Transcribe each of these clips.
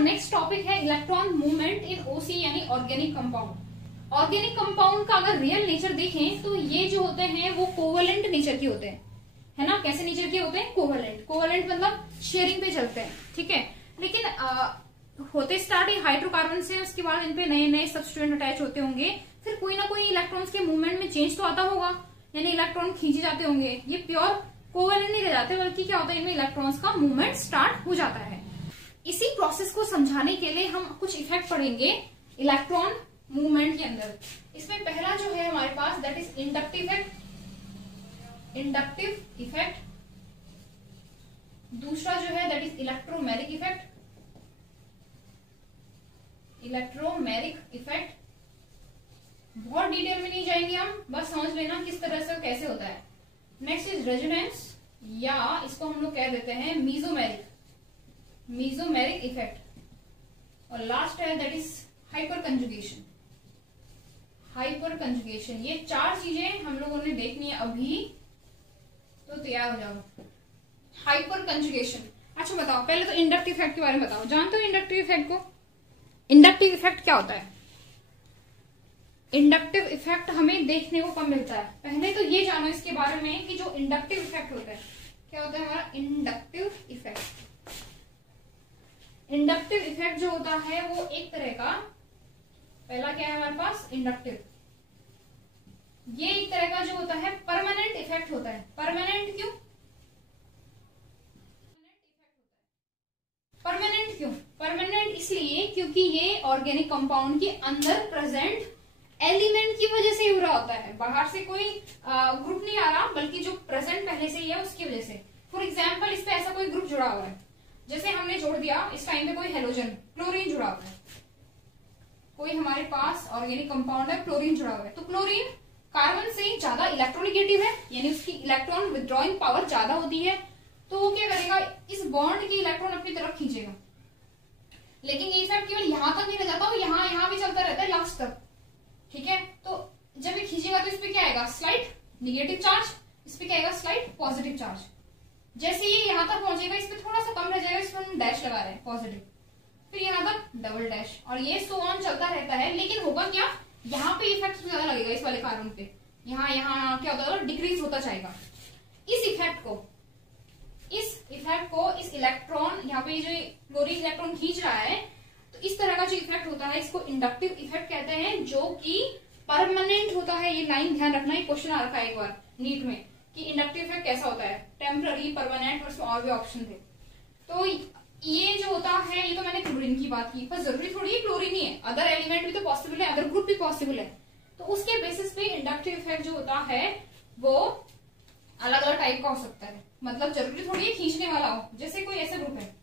Next topic है electron movement in ओसी यानी organic compound. Organic compound का अगर रियल नेचर देखें तो ये जो होते हैं वो कोवेलेंट नेचर के होते हैं, है ना। कैसे नेचर के होते हैं? कोवेलेंट। कोवेलेंट मतलब शेयरिंग पे चलते हैं, ठीक है। लेकिन होते स्टार्ट ये हाइड्रोकार्बन से, उसके बाद इन पे नए नए सब्स्टिट्यूएंट अटैच होते होंगे, फिर कोई ना कोई इलेक्ट्रॉन्स के मूवमेंट में चेंज तो आता होगा, यानी इलेक्ट्रॉन खींचे जाते होंगे। ये प्योर कोवेलेंट नहीं रह जाते, बल्कि क्या होता है, इनमें इलेक्ट्रॉन्स का मूवमेंट स्टार्ट हो जाता है। इसी प्रोसेस को समझाने के लिए हम कुछ इफेक्ट पढ़ेंगे इलेक्ट्रॉन मूवमेंट के अंदर। इसमें पहला जो है हमारे पास that is inductive effect, inductive effect. दूसरा जो है that is electromeric effect, electromeric effect. बहुत डिटेल में नहीं जाएंगे हम, बस समझ लेना किस तरह से कैसे होता है। नेक्स्ट इज रेजोनेंस, या इसको हम लोग कह देते हैं मीजोमेरिक, मीजोमेरिक इफेक्ट। और लास्ट है that is hyper conjugation, hyper conjugation. ये चार चीजें हम लोगों ने देखनी है अभी, तो तैयार हो जाओ। हाइपर कंजुगेशन, अच्छा बताओ पहले तो इंडक्टिव इफेक्ट के बारे में बताओ। जानते हो इंडक्टिव इफेक्ट को? इंडक्टिव इफेक्ट क्या होता है? इंडक्टिव इफेक्ट हमें देखने को कम मिलता है। पहले तो ये जानो इसके बारे में कि जो इंडक्टिव इफेक्ट होता है, क्या होता है हमारा इंडक्टिव इफेक्ट। इंडक्टिव इफेक्ट जो होता है वो एक तरह का, पहला क्या है हमारे पास इंडक्टिव, ये एक तरह का जो होता है परमानेंट इफेक्ट होता है। परमानेंट क्यों? परमानेंट क्यों? परमानेंट इसलिए क्योंकि ये ऑर्गेनिक कंपाउंड के अंदर प्रेजेंट एलिमेंट की वजह से हो रहा होता है। बाहर से कोई ग्रुप नहीं आ रहा, बल्कि जो प्रेजेंट पहले से ही है उसकी वजह से। फॉर एग्जाम्पल इस पे ऐसा कोई ग्रुप जुड़ा हुआ है, जैसे हमने जोड़ दिया इस टाइम पे कोई हेलोजन, क्लोरीन जुड़ा हुआ है। कोई हमारे पास ऑर्गेनिक कंपाउंड है, क्लोरीन जुड़ा हुआ है, तो क्लोरीन कार्बन से ज्यादा इलेक्ट्रोनेगेटिव है, यानी उसकी इलेक्ट्रॉन विथड्रॉइंग पावर ज्यादा होती है। तो वो क्या करेगा, इस बॉन्ड की इलेक्ट्रॉन अपनी तरफ खींचेगा। लेकिन ये इफेक्ट केवल यहां तक नहीं रह जाता, वो यहां भी चलता रहता है लास्ट तक, ठीक है। तो जब ये खींचेगा तो इस पे क्या आएगा, स्लाइट निगेटिव चार्ज, इस पे क्या आएगा, स्लाइट पॉजिटिव चार्ज। जैसे ये यहां तक पहुंचेगा, इस पे थोड़ा सा कम रह जाएगा, इस पर हम डैश लगा रहे हैं पॉजिटिव, फिर यहां तक डबल डैश, और ये सो ऑन चलता रहता है। लेकिन होगा क्या, यहाँ पे इफेक्ट ज्यादा लगेगा इस वाले कार्बन पे, यहाँ क्या होता है, डिक्रीज होता जाएगा। इस इफेक्ट को इस इलेक्ट्रॉन, यहाँ पे जो क्लोरीन इलेक्ट्रॉन खींच रहा है, तो इस तरह का जो इफेक्ट होता है इसको इंडक्टिव इफेक्ट कहते हैं, जो कि परमानेंट होता है। ये लाइन ध्यान रखना, ये क्वेश्चन आ रखा है एक बार नीट में कि इंडक्टिव इफेक्ट कैसा होता है, टेम्पररी, परमानेंट, और उसमें और भी ऑप्शन थे। तो ये जो होता है, ये तो मैंने क्लोरीन की बात की, पर जरूरी थोड़ी है क्लोरीन ही है, अदर एलिमेंट भी तो पॉसिबल है, अदर ग्रुप भी पॉसिबल है। तो उसके बेसिस पे इंडक्टिव इफेक्ट जो होता है वो अलग अलग टाइप का हो सकता है। मतलब जरूरी थोड़ी है खींचने वाला हो, जैसे कोई ऐसा ग्रुप है,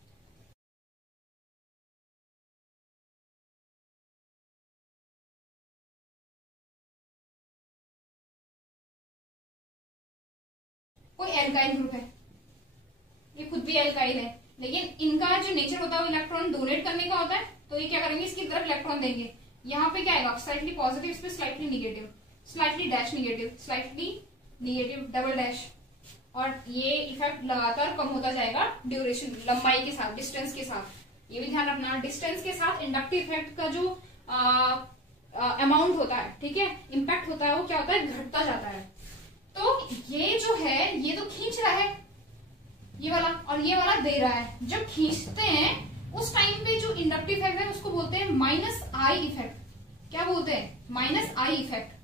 कोई एल्काइल ग्रुप है, ये खुद भी एल्काइल है, लेकिन इनका जो नेचर होता है वो इलेक्ट्रॉन डोनेट करने का होता है। तो ये क्या करेंगे, इसकी तरफ इलेक्ट्रॉन देंगे। यहाँ पे क्या आएगा, स्लाइटली पॉजिटिव, इस पे slightly negative, slightly dash negative, slightly negative, double dash. और ये इफेक्ट लगातार कम होता जाएगा ड्यूरेशन, लंबाई के साथ, डिस्टेंस के साथ। ये भी ध्यान रखना, डिस्टेंस के साथ इंडक्टिव इफेक्ट का जो अमाउंट होता है, ठीक है, इम्पैक्ट होता है, वो क्या होता है, घटता जाता है। तो ये जो है, ये तो खींच रहा है ये वाला, और ये वाला दे रहा है। जब खींचते हैं उस टाइम पे जो इंडक्टिव इफेक्ट है उसको बोलते हैं माइनस आई इफेक्ट। क्या बोलते हैं, माइनस आई इफेक्ट।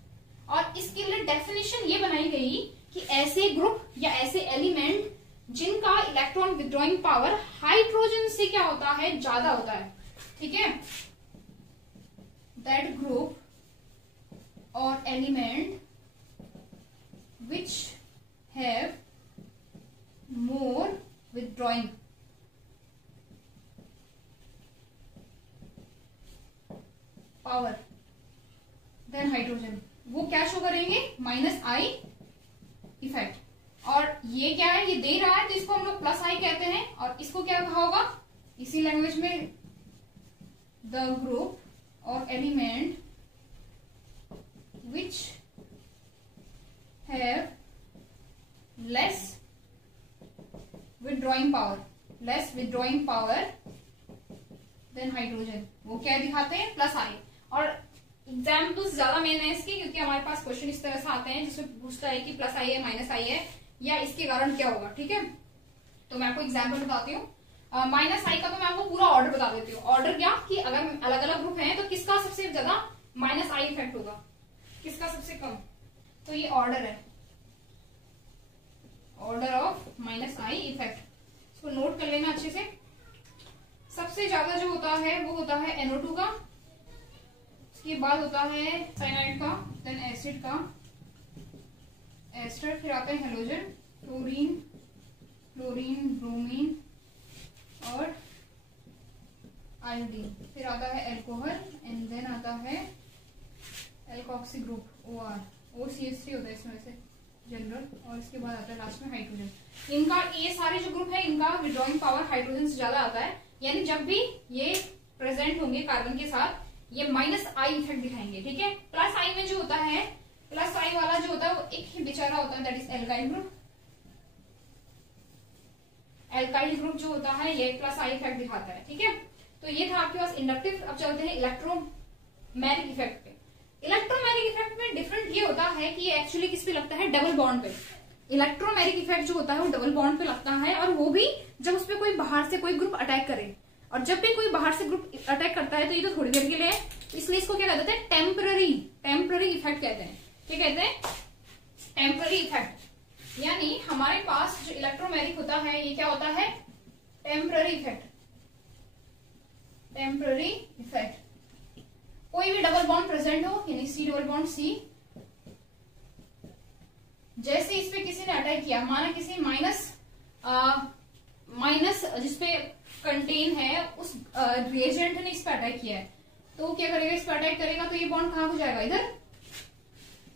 और इसके लिए डेफिनेशन ये बनाई गई कि ऐसे ग्रुप या ऐसे एलिमेंट जिनका इलेक्ट्रॉन विथड्रॉइंग पावर हाइड्रोजन से क्या होता है, ज्यादा होता है, ठीक है, दैट ग्रुप और element which have more withdrawing power than hydrogen, वो क्या शो करेंगे, माइनस आई इफेक्ट। और ये क्या है, ये दे रहा है, तो इसको हम लोग प्लस आई कहते हैं। और इसको क्या कहा होगा इसी लैंग्वेज में, द ग्रुप और element which have less withdrawing power than hydrogen, वो क्या दिखाते हैं, प्लस आई। और एग्जाम्पल्स ज्यादा मेन है इसकी, क्योंकि हमारे पास क्वेश्चन इस तरह से आते हैं जिसमें पूछता है कि प्लस आई है, माइनस आई है, या इसके कारण क्या होगा। ठीक है, तो मैं आपको एग्जाम्पल बताती हूँ। माइनस आई का तो मैं आपको पूरा ऑर्डर बता देती हूँ। ऑर्डर क्या कि अगर अलग अलग ग्रुप हैं तो किसका सबसे ज्यादा माइनस आई इफेक्ट होगा, किसका सबसे कम। तो ये ऑर्डर है, order of minus I effect, इसको नोट कर लेना अच्छे से। सबसे ज्यादा जो होता है वो होता है NO2 का, उसके बाद होता है साइनाइड का, देन एसिड का, एस्टर, फिर आता है हेलोजन, क्लोरीन, क्लोरीन, ब्रोमीन और आयोडीन, फिर आता है एल्कोहल, एंड देन आता है एल्कोक्सी ग्रुप, OR, OCH3 होता है इसमें से जनरल, और इसके बाद आता है लास्ट में हाइड्रोजन। इनका ये सारे जो ग्रुप है इनका विड्रॉइंग पावर हाइड्रोजन से ज्यादा आता है, यानी जब भी ये प्रेजेंट होंगे कार्बन के साथ ये माइनस आई इफेक्ट दिखाएंगे। ठीक है, प्लस आई में जो होता है, प्लस आई वाला जो होता है वो एक ही बेचारा होता है, that is alkyl group. Alkyl group जो होता है ये प्लस आई इफेक्ट दिखाता है। ठीक है, तो ये था आपके पास इंडक्टिव। अब चलते हैं इलेक्ट्रोमैग्नेटिक इफेक्ट पे। इलेक्ट्रोमैग्नेटिक इफेक्ट में डिफरेंट ये होता है कि ये एक्चुअली किस पे लगता है, डबल बॉन्ड पे। इलेक्ट्रोमैग्नेटिक इफेक्ट जो होता है वो डबल बॉन्ड पे लगता है, और वो भी जब उस पर कोई बाहर से कोई ग्रुप अटैक करे। और जब भी कोई बाहर से ग्रुप अटैक करता है तो ये तो थोड़ी देर के लिए है, इसलिए इसको क्या कहते हैं, टेम्पररी इफेक्ट कहते हैं। क्या कहते हैं, टेम्पररी इफेक्ट। यानी हमारे पास जो इलेक्ट्रोमैग्नेटिक होता है ये क्या होता है, टेम्पररी इफेक्ट। टेम्पररी इफेक्ट, कोई भी डबल बॉन्ड प्रेजेंट हो, यानी C डबल बॉन्ड C, जैसे इस पे किसी ने अटैक किया, माना किसी माइनस जिसपे कंटेन है उस रिएजेंट ने इस पे अटैक किया है, तो क्या करेगा, इस पे अटैक करेगा तो ये बॉन्ड कहां हो जाएगा, इधर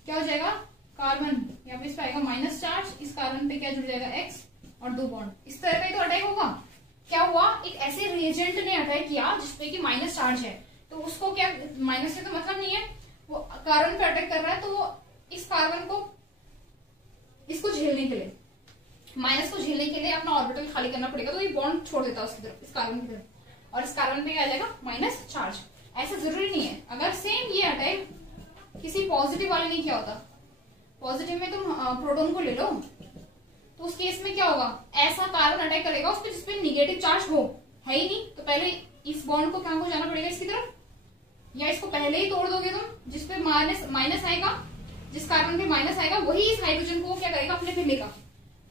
क्या हो जाएगा, कार्बन, यहाँ पे इस पे आएगा माइनस चार्ज, इस कार्बन पे क्या जुड़ जाएगा X, और दो बॉन्ड, इस तरह का ही तो अटैक होगा। क्या हुआ, एक ऐसे रिएजेंट ने अटैक किया जिसपे कि माइनस चार्ज है, तो उसको क्या, माइनस से तो मतलब नहीं है, वो कार्बन पे अटैक कर रहा है, तो वो इस कार्बन को, इसको झेलने के लिए, माइनस को झेलने के लिए अपना ऑर्बिटल खाली करना पड़ेगा, तो ये बॉन्ड छोड़ देता है उसकी तरफ, इस कार्बन की तरफ, और इस कार्बन पे क्या आ जाएगा, माइनस चार्ज। ऐसा जरूरी नहीं है, अगर सेम ये अटैक किसी पॉजिटिव वाले ने किया होता, पॉजिटिव में तुम प्रोटॉन को ले लो, तो उस केस में क्या होगा, ऐसा कार्बन अटैक करेगा उस पर जिसपे निगेटिव चार्ज हो, है ही नहीं, तो पहले इस बॉन्ड को कहां को जाना पड़ेगा, इसकी तरफ, या इसको पहले ही तोड़ दोगे तुम, जिसपे माइनस आएगा, जिस कार्बन पे माइनस आएगा वही इस हाइड्रोजन को क्या करेगा, अपने पे लेगा।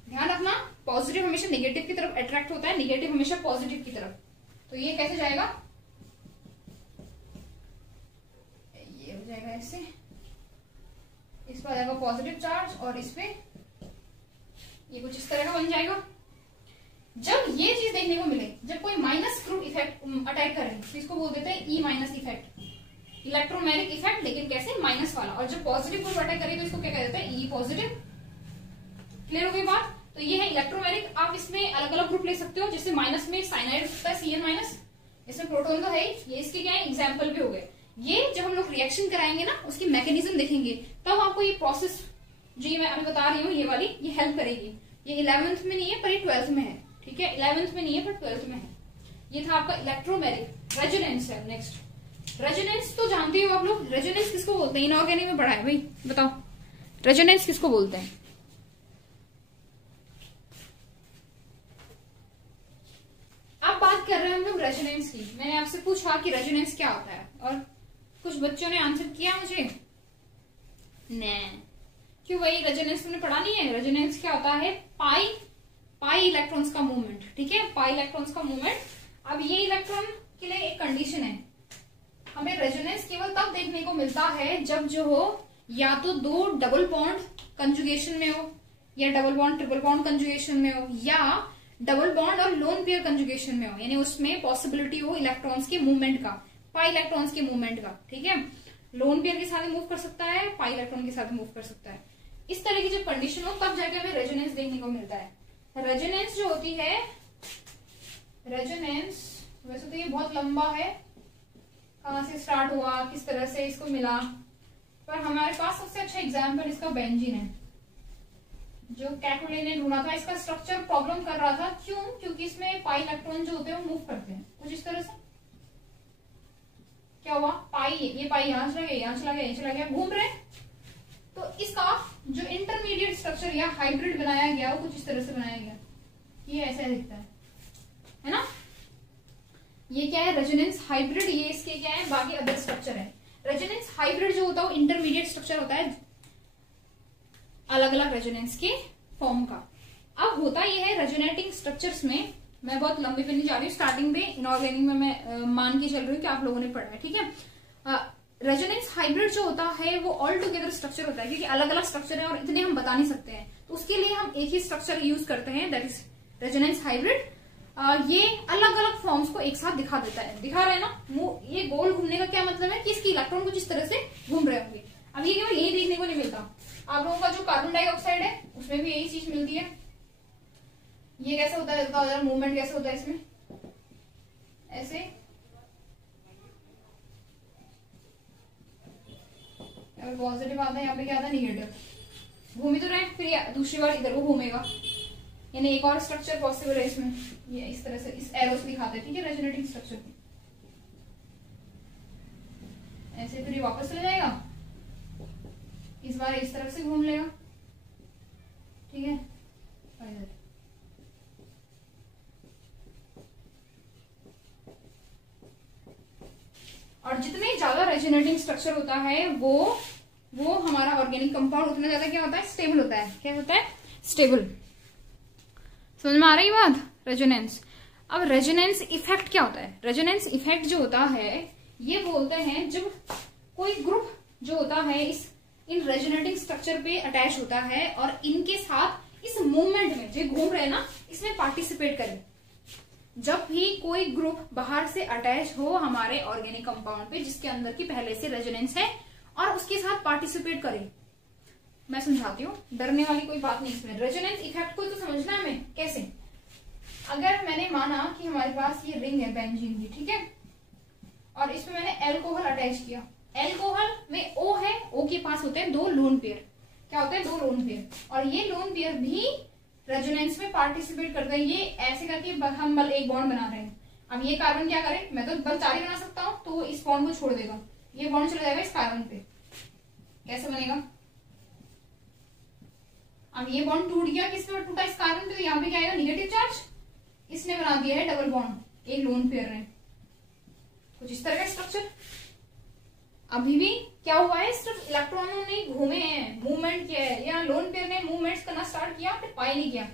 ध्यान रखना, पॉजिटिव हमेशा निगेटिव की तरफ अट्रैक्ट होता है, निगेटिव हमेशा पॉजिटिव की तरफ। तो ये कैसे जाएगा, ये हो जाएगा ऐसे, इस पर आ जाएगा पॉजिटिव चार्ज, और इस पे ये कुछ इस तरह का बन जाएगा। जब ये चीज देखने को मिले, जब कोई माइनस ग्रुप इफेक्ट अटैक करे, तो इसको बोल देते हैं E minus effect, electromagnetic effect, लेकिन कैसे, माइनस वाला। और जब पॉजिटिव ग्रुप अटैक करे तो इसको क्या कहते हैं, ई पॉजिटिव। क्लियर हो गई बात। तो ये है इलेक्ट्रोमैग्नेटिक। आप इसमें अलग अलग ग्रुप ले सकते हो, जैसे माइनस में साइनाइड हो सकता है Cn माइनस, इसमें प्रोटॉन तो है, ये इसके क्या है, एग्जाम्पल भी हो गए। ये जब हम लोग रिएक्शन कराएंगे ना, उसकी मैकेनिज्म देखेंगे, तब आपको ये प्रोसेस जो ये मैं अभी बता रही हूँ, ये वाली, ये हेल्प करेगी। ये 11th में नहीं है पर ये 12th में है, ठीक है, 11th में नहीं है पर 12th में है। ये था आपका इलेक्ट्रोमैग्नेटिक। रेजोनेंस है नेक्स्ट। रेजोनेंस तो जानते हो आप लोग, रेजोनेंस किसको बोलते हैं, इनऑर्गेनिक में पढ़ा है भाई, बताओ रेजोनेंस किसको बोलते हैं। अब बात कर रहे हैं हम लोग रेजोनेंस की। मैंने आपसे पूछा कि रेजोनेंस क्या होता है, और कुछ बच्चों ने आंसर किया मुझे, नहीं, क्यों भाई, रेजोनेंस तुमने पढ़ा नहीं है। रेजोनेंस क्या होता है, पाई इलेक्ट्रॉन्स का मूवमेंट, ठीक है, पाई इलेक्ट्रॉन्स का मूवमेंट। अब ये इलेक्ट्रॉन के लिए एक कंडीशन है, हमें रेजोनेंस केवल तब देखने को मिलता है जब जो हो, या तो दो डबल बॉन्ड कंजुगेशन में हो, या double bond triple bond conjugation में हो, या डबल बॉन्ड और लोन पेयर कंजुगेशन में हो, यानी उसमें पॉसिबिलिटी हो इलेक्ट्रॉन्स के मूवमेंट का, पाई इलेक्ट्रॉन्स के मूवमेंट का, ठीक है। लोन पेयर के साथ मूव कर सकता है, पाई इलेक्ट्रॉन के साथ मूव कर सकता है। इस तरह की जब कंडीशन हो तब जाके हमें रेजोनेंस देखने को मिलता है। रेजोनेंस जो होती है, रेजोनेंस वैसे तो ये बहुत लंबा है, कहां से स्टार्ट हुआ, किस तरह से इसको मिला, पर हमारे पास सबसे अच्छा एग्जाम्पल इसका बेंजीन है, जो कैटोले ने ढूंढा था। इसका स्ट्रक्चर प्रॉब्लम कर रहा था, क्यों, क्योंकि इसमें पाई इलेक्ट्रॉन जो होते हैं वो मूव करते हैं कुछ इस तरह से, यहाँ चला गया, यहाँ चला गया, यहाँ चला गया, घूम रहे हैं। तो इसका जो इंटरमीडिएट स्ट्रक्चर या हाइब्रिड बनाया गया वो कुछ इस तरह से बनाया गया, ये ऐसा दिखता है ना। ये क्या है, रेजोनेंस हाइब्रिड। ये इसके क्या है, बाकी अदर स्ट्रक्चर है। रेजोनेंस हाइब्रिड जो होता है वो इंटरमीडिएट स्ट्रक्चर होता है अलग अलग रेजोनेंस के फॉर्म का। अब होता ये है रेजोनेटिंग स्ट्रक्चर्स में, मैं बहुत लंबे पे नहीं जा रही हूँ, स्टार्टिंग पे इनऑर्गेनिक में मैं मान के चल रही हूँ कि आप लोगों ने पढ़ा है, ठीक है। रेजोनेंस हाइब्रिड जो होता है वो ऑल टुगेदर स्ट्रक्चर होता है, क्योंकि अलग अलग स्ट्रक्चर है और इतने हम बता नहीं सकते हैं, तो उसके लिए हम एक ही स्ट्रक्चर यूज करते हैं, दैट इज रेजोनेंस हाइब्रिड। ये अलग अलग फॉर्म्स को एक साथ दिखा देता है, दिखा रहे हैं ना। ये गोल घूमने का क्या मतलब है कि इसकी इलेक्ट्रॉन कुछ इस तरह से घूम रहे होंगे। अब ये केवल यही देखने को नहीं मिलता, आप लोगों का जो कार्बन डाइऑक्साइड है उसमें भी यही चीज मिलती है। ये कैसे होता है, मूवमेंट कैसे होता है इसमें, ऐसे पॉजिटिव आता है, यहाँ पे क्या आता है, निगेटिव। घूम ही तो रहे, फिर दूसरी बार इधर को घूमेगा, यानी एक और स्ट्रक्चर पॉसिबल है इसमें। ये इस तरह से इस एरो से दिखाते हैं, ठीक है, रेजोनेटिंग स्ट्रक्चर को ऐसे। फिर ये वापस चले जाएगा, इस बार इस तरफ से घूम लेगा, ठीक है। और जितने ज्यादा रेजोनेटिंग स्ट्रक्चर होता है वो हमारा ऑर्गेनिक कंपाउंड उतना ज्यादा क्या होता है, स्टेबल होता है। क्या होता है, स्टेबल। समझ में आ रही बात, रेजोनेंस। अब रेजोनेंस इफेक्ट क्या होता है, रेजोनेंस इफेक्ट जो होता है ये बोलते हैं जब कोई ग्रुप जो होता है इन रेजोनेटिंग स्ट्रक्चर पे अटैच होता है और इनके साथ इस मूवमेंट में जो घूम रहे हैं ना इसमें पार्टिसिपेट करे। जब भी कोई ग्रुप बाहर से अटैच हो हमारे ऑर्गेनिक कंपाउंड पे जिसके अंदर की पहले से रेजोनेंस है और उसके साथ पार्टिसिपेट करे, मैं समझाती हूँ, डरने वाली कोई बात नहीं इसमें। रेजोनेंस इफेक्ट को तो समझना है हमें कैसे। अगर मैंने माना कि हमारे पास ये रिंग है बेंजीन की, ठीक है, और इसमें मैंने एल्कोहल अटैच किया। एल्कोहल में O है, O के पास होते हैं 2 लोन पेयर। क्या होते हैं, 2 लोन पेयर, और ये लोन पेयर भी रेजोनेंस में पार्टिसिपेट करते हैं। ये ऐसे करके हम बल एक बॉन्ड बना रहे हैं। अब ये कार्बन क्या करे, मैं तो बल 4 ही बना सकता हूँ, तो वो इस बॉन्ड को छोड़ देगा, ये बॉन्ड चला जाएगा इस कार्बन पे। कैसे बनेगा, अब ये बॉन्ड टूट गया, किस पे टूटा, इस कार्बन पे, तो यहाँ पे क्या आएगा, निगेटिव चार्ज। इसने बना दिया है डबल बॉन्ड एक लोन पेयर ने, कुछ इस तरह का स्ट्रक्चर। अभी भी क्या हुआ है, सिर्फ इलेक्ट्रॉनों ने घूमे हैं, मूवमेंट किया है, या लोन पेयर ने मूवमेंट्स करना स्टार्ट किया, फिर पाई नहीं किया।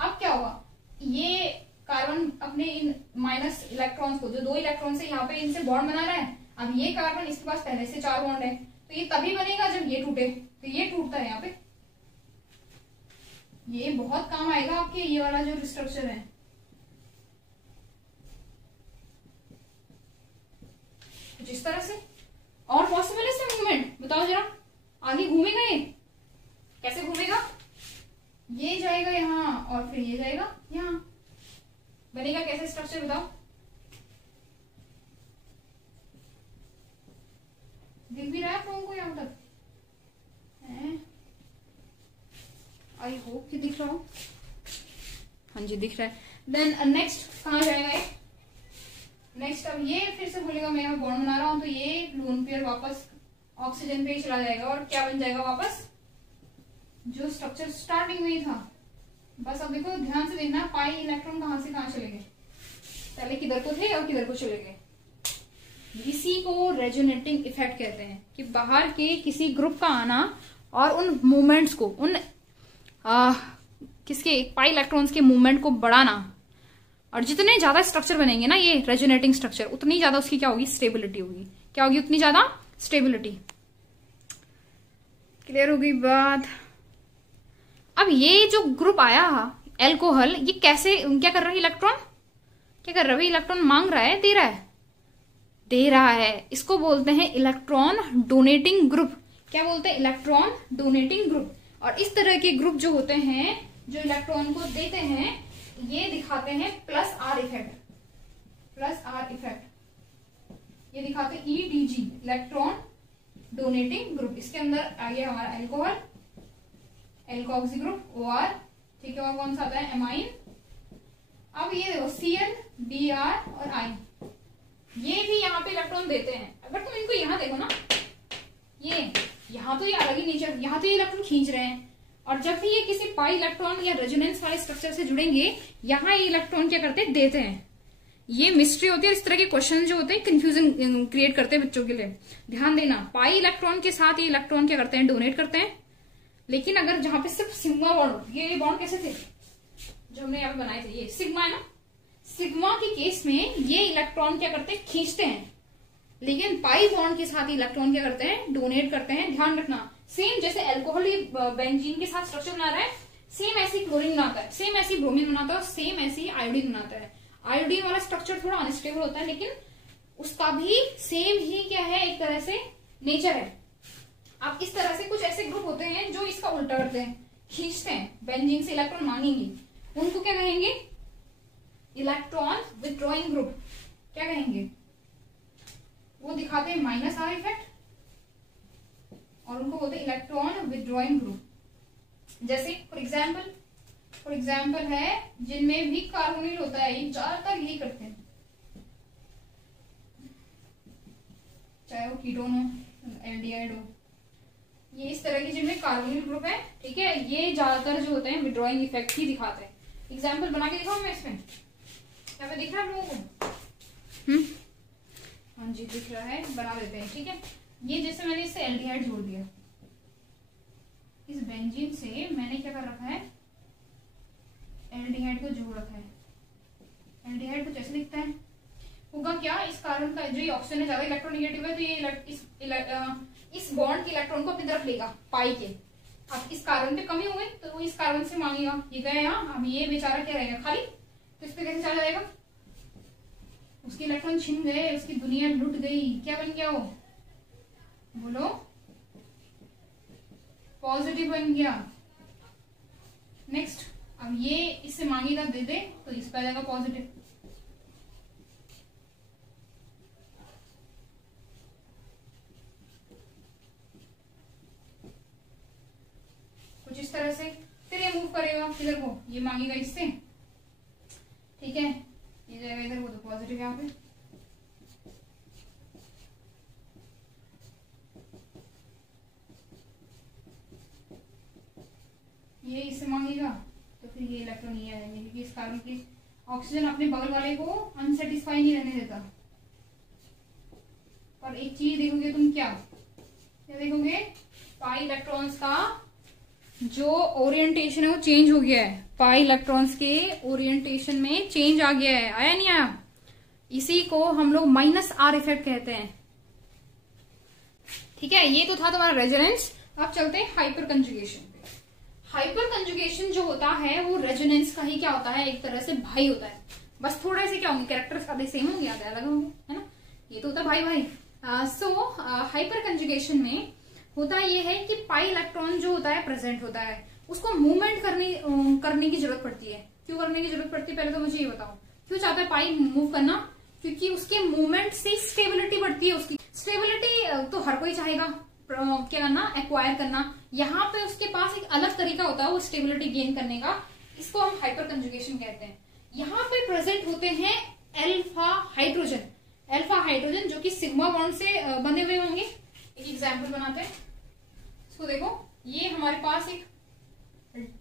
अब क्या हुआ, ये कार्बन अपने इन माइनस इलेक्ट्रॉन्स को, जो 2 इलेक्ट्रॉन से यहाँ पे इनसे बॉन्ड बना रहा है। अब ये कार्बन इसके पास पहले से 4 बॉन्ड है, तो ये तभी बनेगा जब ये टूटे, तो ये टूटता है यहाँ पे। ये बहुत काम आएगा आपके, ये वाला जो स्ट्रक्चर है। कुछ इस तरह से। और पॉसिबल है इसमें मूवमेंट, बताओ जरा, आगे घूमेगा ये, कैसे घूमेगा, ये जाएगा यहाँ और फिर ये जाएगा यहाँ, बनेगा कैसे स्ट्रक्चर, बताओ। दिख भी रहा है आप लोगों को यहाँ तक, आई होप कि दिख रहा हो। हाँ जी दिख रहा है। देन नेक्स्ट कहाँ जाएगा ये, नेक्स्ट अब ये फिर से बोलेगा मैं यहाँ बॉन्ड बना रहा हूं, तो ये लोन पेयर वापस ऑक्सीजन पे ही चला जाएगा और क्या बन जाएगा वापस, जो स्ट्रक्चर स्टार्टिंग में ही था। बस अब देखो ध्यान से देखना, पाई इलेक्ट्रॉन कहां से कहां चले गए, पहले किधर को थे और किधर को चले गए। इसी को रेजोनेटिंग इफेक्ट कहते हैं, कि बाहर के किसी ग्रुप का आना और उन मूवमेंट्स को, उन किसके पाई इलेक्ट्रॉन्स के मूवमेंट को बढ़ाना। और जितने ज्यादा स्ट्रक्चर बनेंगे ना ये रेजोनेटिंग स्ट्रक्चर, उतनी ज्यादा उसकी क्या होगी, स्टेबिलिटी होगी। क्या होगी, उतनी ज्यादा स्टेबिलिटी। क्लियर होगी बात। अब ये जो ग्रुप आया एल्कोहल, ये कैसे क्या कर रहा है, इलेक्ट्रॉन क्या कर रहा है, इलेक्ट्रॉन मांग रहा है, दे रहा है, दे रहा है। इसको बोलते हैं इलेक्ट्रॉन डोनेटिंग ग्रुप। क्या बोलते हैं, इलेक्ट्रॉन डोनेटिंग ग्रुप। और इस तरह के ग्रुप जो होते हैं, जो इलेक्ट्रॉन को देते हैं, ये दिखाते हैं plus are effect, plus are effect. ये दिखाते हैं EDG, इलेक्ट्रॉन डोनेटिंग ग्रुप। इसके अंदर आ गया हमारा एल्कोहल, एल्कोक्सी ग्रुप, OR, ठीक है, और कौन सा आता है, एमाइन। अब ये देखो Cl, Br और I, ये भी यहाँ पे इलेक्ट्रॉन देते हैं। अब बट तुम इनको यहाँ देखो ना, ये यहाँ तो ये अलग ही नेचर, यहाँ तो ये इलेक्ट्रॉन खींच रहे हैं, और जब भी ये किसी पाई इलेक्ट्रॉन या रेजोनेंस वाले स्ट्रक्चर से जुड़ेंगे, यहाँ ये इलेक्ट्रॉन क्या करते हैं, देते हैं। ये मिस्ट्री होती है, इस तरह के क्वेश्चन जो होते हैं कंफ्यूजन क्रिएट करते हैं बच्चों के लिए। ध्यान देना, पाई इलेक्ट्रॉन के साथ ये इलेक्ट्रॉन क्या करते हैं, डोनेट करते हैं। लेकिन अगर जहां पे सिर्फ सिग्मा बॉन्ड, ये बॉन्ड कैसे थे जो हमने यहाँ पे बनाए थे, ये सिग्मा है ना, सिग्मा के केस में ये इलेक्ट्रॉन क्या करते हैं, खींचते हैं। लेकिन पाई बॉन्ड के साथ इलेक्ट्रॉन क्या करते हैं, डोनेट करते हैं। ध्यान रखना, सेम जैसे अल्कोहल बेंजीन के साथ स्ट्रक्चर बना रहा है, सेम ऐसी क्लोरीन बनाता है, सेम ऐसी ब्रोमीन बनाता है, सेम ऐसी आयोडीन बनाता है। आयोडीन वाला स्ट्रक्चर थोड़ा अनस्टेबल होता है, लेकिन उसका भी सेम ही क्या है, एक तरह से नेचर है। आप इस तरह से कुछ ऐसे ग्रुप होते हैं जो इसका उल्टा करते हैं, खींचते हैं, बेंजीन से इलेक्ट्रॉन मांगेंगे, उनको क्या कहेंगे, इलेक्ट्रॉन विथड्रॉइंग ग्रुप। क्या कहेंगे, वो दिखाते हैं माइनस आर इफेक्ट, और उनको बोलते हैं इलेक्ट्रॉन विथड्रॉइंग ग्रुप। जैसे फॉर एग्जाम्पल है जिनमें भी कार्बोनिल होता है, ये ज्यादातर यही करते हैं, चाहे वो कीटोन हो, एल्डिहाइड हो, ये इस तरह की जिनमें कार्बोनिल ग्रुप है, ठीक है, ये ज्यादातर जो होते हैं विथड्रॉइंग इफेक्ट ही दिखाते हैं। एग्जाम्पल बना के दिखाऊं मैं इसमें, यहाँ पे दिख रहा है आप लोगों को? हाँ जी दिख रहा है, बना देते हैं, ठीक है। ये जैसे मैंने इससे एल्डिहाइड जोड़ दिया, इस बेंजीन से मैंने क्या कर रखा है, एल्डिहाइड को जोड़ रखा है। एल्डिहाइड कुछ ऐसे दिखता है, होगा क्या, इस कार्बन का जो ये ऑक्सीजन है ज्यादा इलेक्ट्रोनेगेटिव है, तो ये इस बॉन्ड के इलेक्ट्रॉन को अपनी तरफ लेगा पाई के। अब इस कार्बन पे कमी हो गई तो वो इस कार्बन से मांगेगा, ये गए यहाँ, अब ये बेचारा क्या रहेगा, खाली, तो इस पे कैसे चला जाएगा, उसके इलेक्ट्रॉन छिन गए, उसकी दुनिया लुट गई, क्या बन गया वो, बोलो, पॉजिटिव बन गया। नेक्स्ट, अब ये इससे मांगेगा, दे दे, तो इस पे आ जाएगा पॉजिटिव। कुछ इस तरह से, फिर ये मूव करेगा किधर को, ये मांगेगा इससे, ठीक है, ये जाएगा इधर, वो तो पॉजिटिव यहाँ पे। ये इससे मांगेगा तो फिर ये इलेक्ट्रॉन ये आ जाएंगे, क्योंकि इस कार्बन की ऑक्सीजन अपने बगल वाले को अनसेटिस्फाई नहीं रहने देता। और एक चीज देखोगे तुम, क्या देखोगे, पाई इलेक्ट्रॉन्स का जो ओरिएंटेशन है वो चेंज हो गया है, पाई इलेक्ट्रॉन्स के ओरिएंटेशन में चेंज आ गया है, आया नहीं आया, इसी को हम लोग माइनस आर इफेक्ट कहते हैं, ठीक है। ये तो था तुम्हारा रेजोनेंस। अब चलते हैं हाइपर कंजुगेशन पे। हाइपर कंजुगेशन जो होता है वो रेजोनेंस का ही क्या होता है, एक तरह से भाई होता है, बस थोड़े से क्या होंगे, कैरेक्टर्स आधे सेम होंगे, आधे अलग होंगे, है ना, ये तो होता है भाई भाई। सो हाइपर कंजुगेशन में होता ये है कि पाई इलेक्ट्रॉन जो होता है प्रेजेंट होता है, उसको मूवमेंट करने की जरूरत पड़ती है। क्यों करने की जरूरत पड़ती है, पहले तो मुझे ये बताओ, क्यों चाहता है पाई मूव करना, क्योंकि उसके मूवमेंट से स्टेबिलिटी बढ़ती है। उसकी स्टेबिलिटी तो हर कोई चाहेगा क्या करना, एक्वायर करना। यहाँ पे उसके पास एक अलग तरीका होता है वो स्टेबिलिटी गेन करने का, इसको हम हाइपर कंजुगेशन कहते हैं। यहाँ पे प्रेजेंट होते हैं अल्फा हाइड्रोजन जो कि सिग्मा बॉन्ड से बंधे हुए होंगे। एक एग्जाम्पल बनाते हैं, इसको देखो, ये हमारे पास एक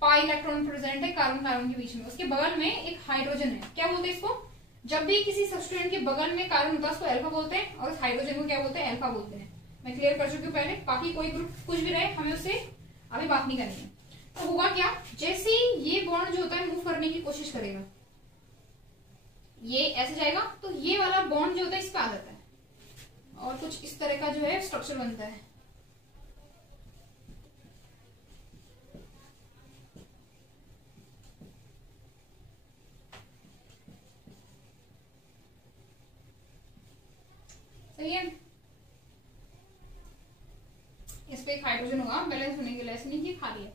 पाई इलेक्ट्रॉन प्रेजेंट है कार्बन के बीच में, उसके बगल में एक हाइड्रोजन है, क्या बोलते हैं इसको, जब भी किसी सब्सटेंट के बगल में कार्बन होता है उसको अल्फा बोलते हैं, और उस हाइड्रोजन को क्या बोलते हैं, अल्फा बोलते हैं। मैं क्लियर कर चुकी हूँ पहले, बाकी कोई ग्रुप कुछ भी रहे हमें उससे अभी बात नहीं करनी है। तो होगा क्या, जैसे ये बॉन्ड जो होता है मूव करने की कोशिश करेगा, ये ऐसे जाएगा तो ये वाला बॉन्ड जो होता है इस पे आ जाता है, और कुछ इस तरह का जो है स्ट्रक्चर बनता है। सही है, इस पे एक हाइड्रोजन होगा, बैलेंस होने के लिए, ऐसे नहीं कि खाली है,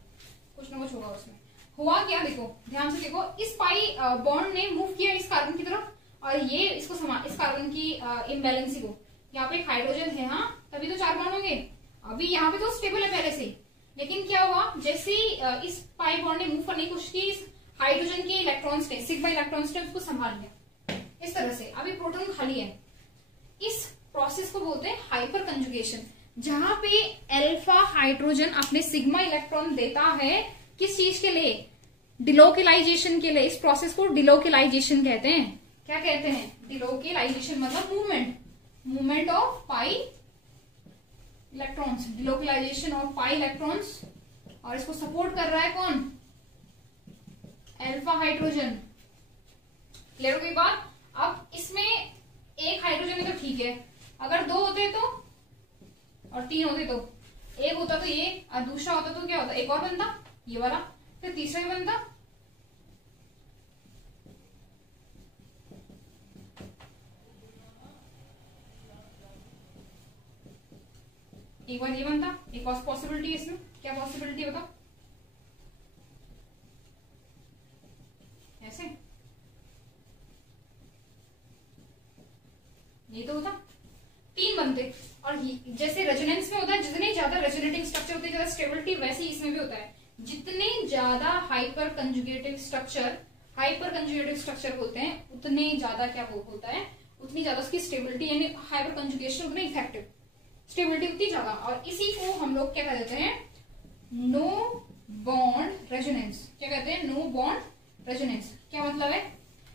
कुछ ना कुछ होगा उसमें। हुआ क्या, देखो ध्यान से देखो, इस पाई बॉन्ड ने मूव किया इस कार्बन की तरफ, और ये इसको इस कार्बन की इम्बैलेंसी को, यहाँ पे एक हाइड्रोजन है, हाँ तभी तो 4 बॉन्ड होंगे। अभी यहाँ पे तो स्टेबल है पहले से, लेकिन क्या हुआ, जैसे इस पाई बॉन्ड ने मूव करने की कोशिश की, इस हाइड्रोजन के इलेक्ट्रॉन्स ने, सिग्मा इलेक्ट्रॉन्स ने उसको संभाल लिया इस तरह से। अभी प्रोटॉन खाली है, इस प्रोसेस को बोलते हैं हाइपर कंजुगेशन, जहां पे अल्फा हाइड्रोजन अपने सिग्मा इलेक्ट्रॉन देता है किस चीज के लिए, डिलोकेलाइजेशन के लिए। इस प्रोसेस को डिलोकेलाइजेशन कहते हैं। क्या कहते हैं? डिलोकेलाइजेशन मतलब movement of pi electrons, delocalisation of pi electrons. और इसको सपोर्ट कर रहा है कौन? Alpha hydrogen. क्लियर हो गई बात? अब इसमें एक हाइड्रोजन है तो ठीक है, अगर दो होते तो और तीन होते तो, एक होता तो ये और दूसरा होता तो क्या होता? एक और बनता ये वाला, फिर तीसरा ही बनता। एक बार ये बनता, एक और पॉसिबिलिटी इसमें क्या पॉसिबिलिटी बताओ? ऐसे ये तो होता, तीन बनते। और जैसे रेजोनेंस में होता है, जितने ज्यादा रेजोनेटिंग स्ट्रक्चर होते हैं, ज्यादा स्टेबिलिटी, वैसे ही इसमें भी होता है। जितने ज्यादा हाइपर कंजुगेटिव स्ट्रक्चर होते हैं, उतने ज्यादा क्या होता है, उतनी ज्यादा उसकी स्टेबिलिटी, यानी हाइपर कंजुगेशन उतनी इफेक्टिव, स्टेबिलिटी उतनी ज्यादा। और इसी को हम लोग क्या कहते हैं? No bond resonance. क्या कहते हैं? No bond resonance. क्या मतलब है?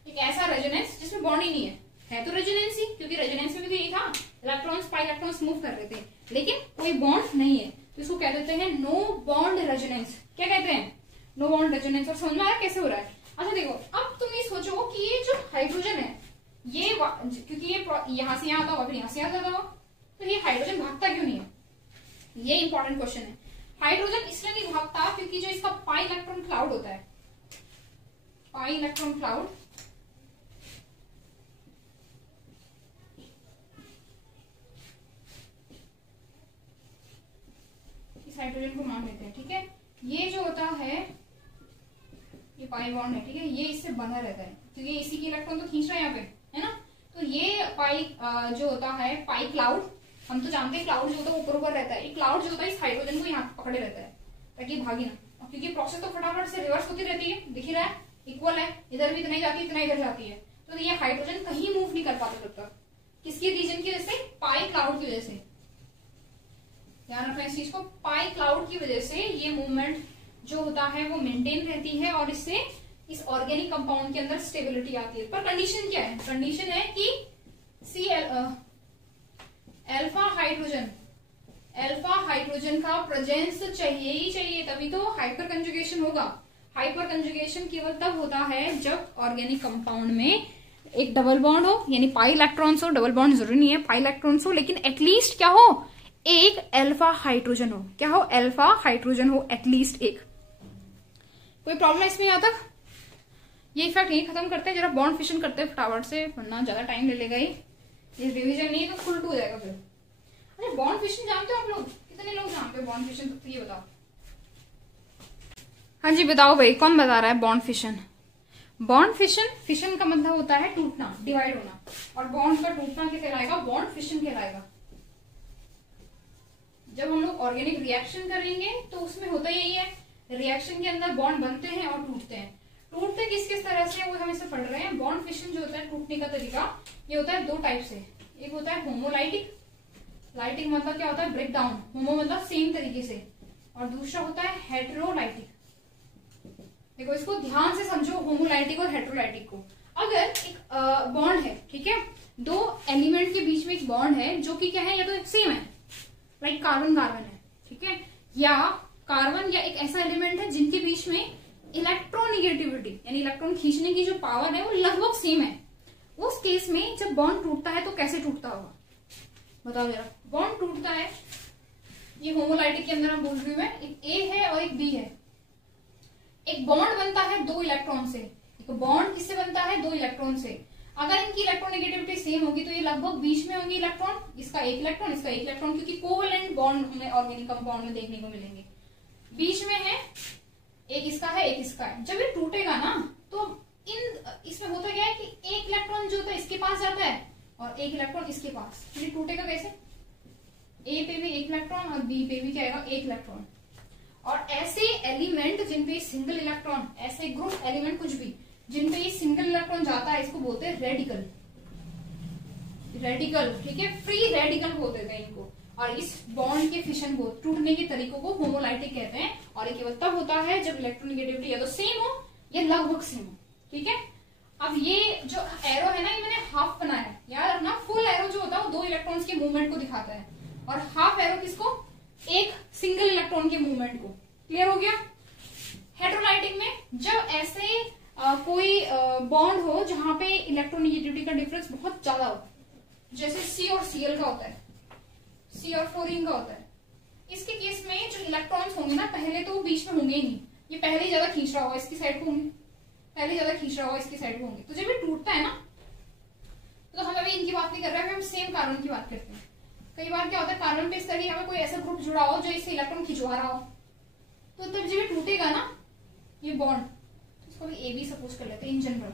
एक ऐसा रेजोनेंस जिसमें बॉन्ड ही नहीं है तो रेजोनेंस ही, क्योंकि रेजोनेंस में भी तो यही था, इलेक्ट्रॉन्स पाई इलेक्ट्रॉन्स मूव कर रहे थे, लेकिन कोई बॉन्ड नहीं है, तो इसको कह देते हैं नो बॉन्ड रेजोनेंस। क्या कहते हैं? No bond resonance. और समझ में आया कैसे हो रहा है? अच्छा देखो, अब तुम ये सोचो कि ये जो हाइड्रोजन है, ये क्योंकि ये यहां से यहां आता होगा, फिर यहां से यहां जाता होगा, तो ये हाइड्रोजन भागता क्यों नहीं है? ये इंपॉर्टेंट क्वेश्चन है। हाइड्रोजन इसलिए नहीं भागता क्योंकि जो इसका पाई इलेक्ट्रॉन क्लाउड होता है, पाई इलेक्ट्रॉन क्लाउड, इस हाइड्रोजन को मान लेते हैं, ठीक है। ये जो होता है, ये पाई बॉन्ड है, ठीक है, ये इससे बना रहता है क्योंकि इसी की इलेक्ट्रॉन तो खींच रहा है यहाँ पे, है ना। तो ये पाई जो होता है, पाई क्लाउड, हम तो जानते हैं क्लाउड जो होता है ऊपर ऊपर रहता है, ये क्लाउड जो होता है इस हाइड्रोजन को यहाँ पकड़े रहता है ताकि भागी ना, क्योंकि प्रोसेस तो फटाफट से रिवर्स होती रहती है, दिख ही रहा है, इक्वल है, इधर भी इतना ही जाती है, इतना इधर जाती है, तो ये हाइड्रोजन कहीं मूव नहीं कर पाता तब तक। किसकी रीजन की वजह से? पाई क्लाउड की वजह से। ध्यान रखना इस चीज को, पाई क्लाउड की वजह से ये मूवमेंट जो होता है वो मेंटेन रहती है और इससे इस ऑर्गेनिक कंपाउंड के अंदर स्टेबिलिटी आती है। पर कंडीशन क्या है? कंडीशन है कि अल्फा हाइड्रोजन का प्रेजेंस चाहिए ही चाहिए, तभी तो हाइपर कंजुगेशन होगा। हाइपर कंजुगेशन केवल तब होता है जब ऑर्गेनिक कंपाउंड में एक डबल बॉन्ड हो, यानी पाई इलेक्ट्रॉन्स हो, डबल बॉन्ड जरूरी नहीं है, पाई इलेक्ट्रॉन्स हो, लेकिन एटलीस्ट क्या हो? एक अल्फा हाइड्रोजन हो। क्या हो? अल्फा हाइड्रोजन हो एटलीस्ट एक। कोई प्रॉब्लम है इसमें? यहां तक ये इफेक्ट यही खत्म करते हैं, जरा बॉन्ड फिशन करते हैं फटाफट से, वरना ज्यादा टाइम ले लेगा ये रिवीजन नहीं तो फुल टू हो जाएगा फिर। अरे बॉन्ड फिशन जानते हो आप लोग? कितने लोग जानते हो बॉन्ड फिशन? तो ये बताओ। हाँ जी बताओ भाई, कौन बता रहा है बॉन्ड फिशन? बॉन्ड फिशन का मतलब होता है टूटना, डिवाइड होना, और बॉन्ड का टूटना क्या कहलाएगा? बॉन्ड फिशन कहलाएगा। जब हम लोग ऑर्गेनिक रिएक्शन करेंगे तो उसमें होता यही है, रिएक्शन के अंदर बॉन्ड बनते हैं और टूटते हैं। टूटते किस तरह से वो हम इसे पढ़ रहे हैं। बॉन्ड फिशन जो होता है, टूटने का तरीका ये होता है दो टाइप से। एक होता है होमोलाइटिक, लाइटिक मतलब क्या होता है? ब्रेक डाउन, होमो मतलब सेम तरीके से, और दूसरा होता है हेटेरोलाइटिक। देखो इसको ध्यान से समझो, होमोलाइटिक और हेटेरोलाइटिक को। अगर एक बॉन्ड है, ठीक है, दो एलिमेंट के बीच में एक बॉन्ड है जो कि क्या है, या तो सेम है, लाइक कार्बन कार्बन है, ठीक है, या कार्बन या एक ऐसा एलिमेंट है जिनके बीच में इलेक्ट्रोनिगेटिविटी यानी इलेक्ट्रॉन खींचने की जो पावर है वो लगभग सेम है। उस केस में जब बॉन्ड टूटता है तो कैसे टूटता होगा बताओ जरा। बॉन्ड टूटता है, ये होमोलाइटिक के अंदर हम बोल रही हूँ मैं, एक ए है और एक बी है। एक बॉन्ड बनता है दो इलेक्ट्रॉन से। एक बॉन्ड किससे बनता है? दो इलेक्ट्रॉन से। अगर इनकी इलेक्ट्रोनेगेटिविटी सेम होगी तो ये लगभग बीच में होंगे इलेक्ट्रॉन, इसका एक इलेक्ट्रॉन, इसका एक इलेक्ट्रॉन, क्योंकि कोवेलेंट बॉन्ड हमें ऑर्गेनिक कंपाउंड में देखने को मिलेंगे। बीच में है, एक इसका है एक इसका है। जब ये टूटेगा ना तो इसमें होता क्या है कि एक इलेक्ट्रॉन जो होता है इसके पास जाता है और एक इलेक्ट्रॉन इसके पास। ये टूटेगा कैसे? ए पे भी एक इलेक्ट्रॉन और बी पे भी क्या आएगा? एक इलेक्ट्रॉन। और ऐसे एलिमेंट जिनपे सिंगल इलेक्ट्रॉन, ऐसे ग्रुप एलिमेंट कुछ भी जिनपे ये सिंगल इलेक्ट्रॉन जाता है, इसको बोलते हैं रेडिकल। रेडिकल, ठीक है, फ्री रेडिकल बोलते थे इनको। और इस बॉन्ड के फिशन को, टूटने के तरीकों को होमोलाइटिक कहते हैं। और ये केवल तब होता है जब इलेक्ट्रोनेगेटिविटी या तो सेम हो या लगभग सेम हो, ठीक है। अब ये जो एरो है ना, ये मैंने हाफ बनाया है, याद रखना। फुल एरो जो होता है वो 2 इलेक्ट्रॉन्स के मूवमेंट को दिखाता है, और हाफ एरो किसको, एक सिंगल इलेक्ट्रॉन के मूवमेंट को। क्लियर हो गया। हेटेरोलाइटिक में जब ऐसे कोई बॉन्ड हो जहां पे इलेक्ट्रोनेगेटिविटी का डिफरेंस बहुत ज्यादा हो, जैसे सी और सीएल का होता है, सी और फ्लोरीन का होता है, इसके केस में जो इलेक्ट्रॉन्स होंगे ना, पहले तो बीच में होंगे ही नहीं, ये पहले ही ज्यादा खींच रहा होगा इसकी साइड को होंगे, पहले ज्यादा खींच रहा होगा इसकी साइड को होंगे। तो जब ये टूटता है ना, तो हम अभी इनकी बात नहीं कर रहे हैं, हम सेम कार्बन की बात करते हैं। कई बार क्या होता है, कार्बन पे इस तरह हमें कोई ऐसा ग्रुप जुड़ा हो जो इससे इलेक्ट्रॉन खिंचवा रहा हो, तो तब जब ये टूटेगा ना ये बॉन्ड, इसको भी ए बी सपोज कर लेते हैं इन जनरल,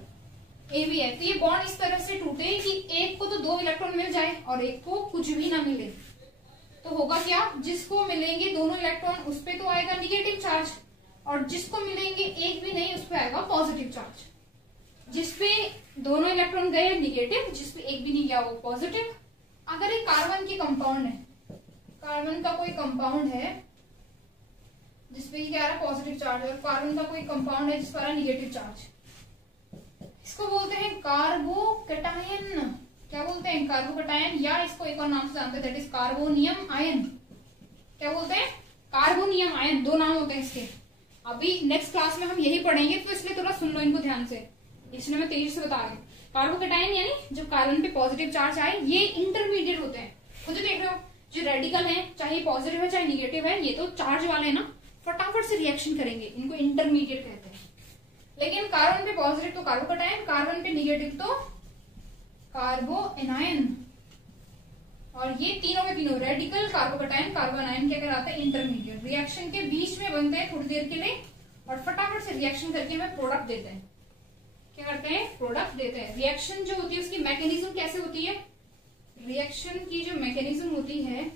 ए बी है, तो ये बॉन्ड इस तरह से टूटे कि एक को तो 2 इलेक्ट्रॉन मिल जाए और एक को कुछ भी ना मिले, तो होगा क्या, जिसको मिलेंगे दोनों इलेक्ट्रॉन उस पे तो आएगा निगेटिव चार्ज, और जिसको मिलेंगे एक भी नहीं उस पे आएगा पॉजिटिव चार्ज। जिसपे दोनों इलेक्ट्रॉन गए निगेटिव, जिसपे एक भी नहीं गया वो पॉजिटिव। अगर एक कार्बन की कंपाउंड है, कार्बन का कोई कंपाउंड है जिसपे क्या आ रहा है पॉजिटिव चार्ज, और कार्बन का कोई कंपाउंड है जिस पर आ रहा है निगेटिव चार्ज, इसको बोलते हैं कार्बोकैटायन। क्या बोलते हैं, कार्बोकैटायन, या इसको एक और नाम से जानते हैं, दैट इज कार्बोनियम आयन। क्या बोलते हैं, कार्बोनियम आयन, 2 नाम होते हैं इसके। अभी नेक्स्ट क्लास में हम यही पढ़ेंगे, तो इसलिए थोड़ा सुन लो इनको ध्यान से, इसलिए मैं तेजी से बता रही हूँ। कार्बोकैटायन यानी जब कार्बन पे पॉजिटिव चार्ज आए, ये इंटरमीडिएट होते हैं। खुद देख रहे हो, जो रेडिकल है, चाहे पॉजिटिव है चाहे निगेटिव है, ये तो चार्ज वाले हैं ना, फटाफट से रिएक्शन करेंगे, इनको इंटरमीडिएट कहते हैं। लेकिन कार्बन पे पॉजिटिव तो कार्बोकैटायन, कार्बन पे निगेटिव तो कार्बोएनायन। और ये तीनों के तीनों रेडिकल, कार्बोकैटायन, कार्बोएनायन क्या कराते हैं, इंटरमीडिएट। रिएक्शन के बीच में बनते हैं थोड़ी देर के लिए, और फटाफट से रिएक्शन करके हमें प्रोडक्ट देते हैं। क्या करते हैं, प्रोडक्ट देते हैं। रिएक्शन जो होती है उसकी मैकेनिज्म कैसे होती है, रिएक्शन की जो मैकेनिज्म होती है,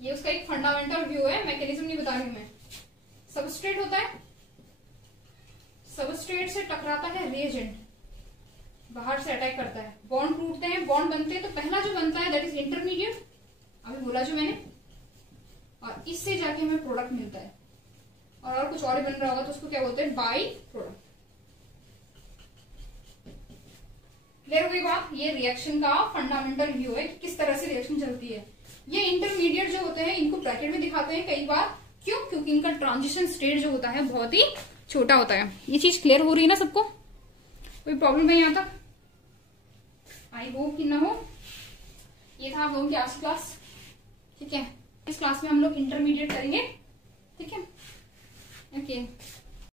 ये उसका एक फंडामेंटल व्यू है, मैकेनिज्म नहीं बता रही मैं। सबस्ट्रेट होता है, सबस्ट्रेट से टकराता है रिएजेंट, बाहर से अटैक करता है, बॉन्ड टूटते हैं, बॉन्ड बनते हैं, तो पहला जो बनता है दैट इज इंटरमीडिएट, अभी बोला जो मैंने, और इससे जाके हमें प्रोडक्ट मिलता है। और कुछ और बन रहा होगा तो उसको क्या बोलते हैं, बाई प्रोडक्ट। क्लियर हो गई बात। ये रिएक्शन का फंडामेंटल व्यू है कि किस तरह से रिएक्शन चलती है। ये इंटरमीडिएट जो होते हैं इनको ब्रैकेट में दिखाते हैं कई बार, क्यों, क्योंकि इनका ट्रांजिशन स्टेट जो होता है बहुत ही छोटा होता है। ये चीज क्लियर हो रही है ना सबको, कोई प्रॉब्लम है यहाँ तक, आई होप कि ना हो। ये था आप लोगों की आज की क्लास, ठीक है। इस क्लास में हम लोग इंटरमीडिएट करेंगे, ठीक है, ओके।